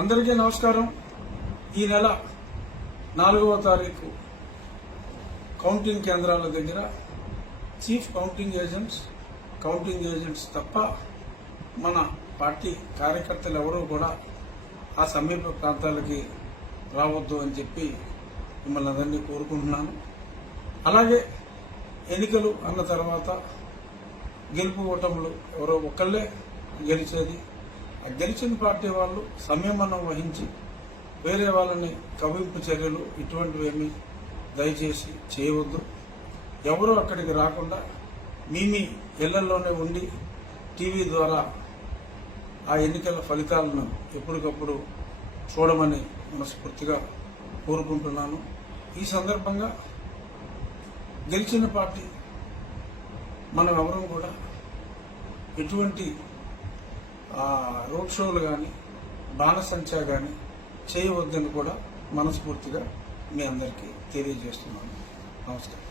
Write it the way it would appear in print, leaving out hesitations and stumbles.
అందరికీ నమస్కారం. ఈ నెల 4వ తారీఖు కౌంటింగ్ కేంద్రాల దగ్గర చీఫ్ కౌంటింగ్ ఏజెంట్స్ తప్ప మన పార్టీ కార్యకర్తలు ఎవరూ కూడా ఆ సమీప ప్రాంతాలకి రావద్దు అని చెప్పి మిమ్మల్ని అందరినీ కోరుకుంటున్నాను. అలాగే ఎన్నికలు అన్న తర్వాత గెలుపు ఓటములు ఎవరో ఒకళ్ళే గెలిచేది. ఆ గెలిచిన పార్టీ వాళ్ళు సంయమనం వహించి వేరే వాళ్ళని కవింపు చర్యలు ఇటువంటివేమీ దయచేసి చేయవద్దు. ఎవరూ అక్కడికి రాకుండా మీ ఇళ్లలోనే ఉండి టీవీ ద్వారా ఆ ఎన్నికల ఫలితాలను ఎప్పటికప్పుడు చూడమని మనస్ఫూర్తిగా కోరుకుంటున్నాను. ఈ సందర్భంగా గెలిచిన పార్టీ మనం ఎవరూ కూడా ఎటువంటి రోడ్ షోలు కానీ బాణసంచా కానీ చేయవద్దని కూడా మనస్ఫూర్తిగా మీ అందరికీ తెలియజేస్తున్నాను. నమస్కారం.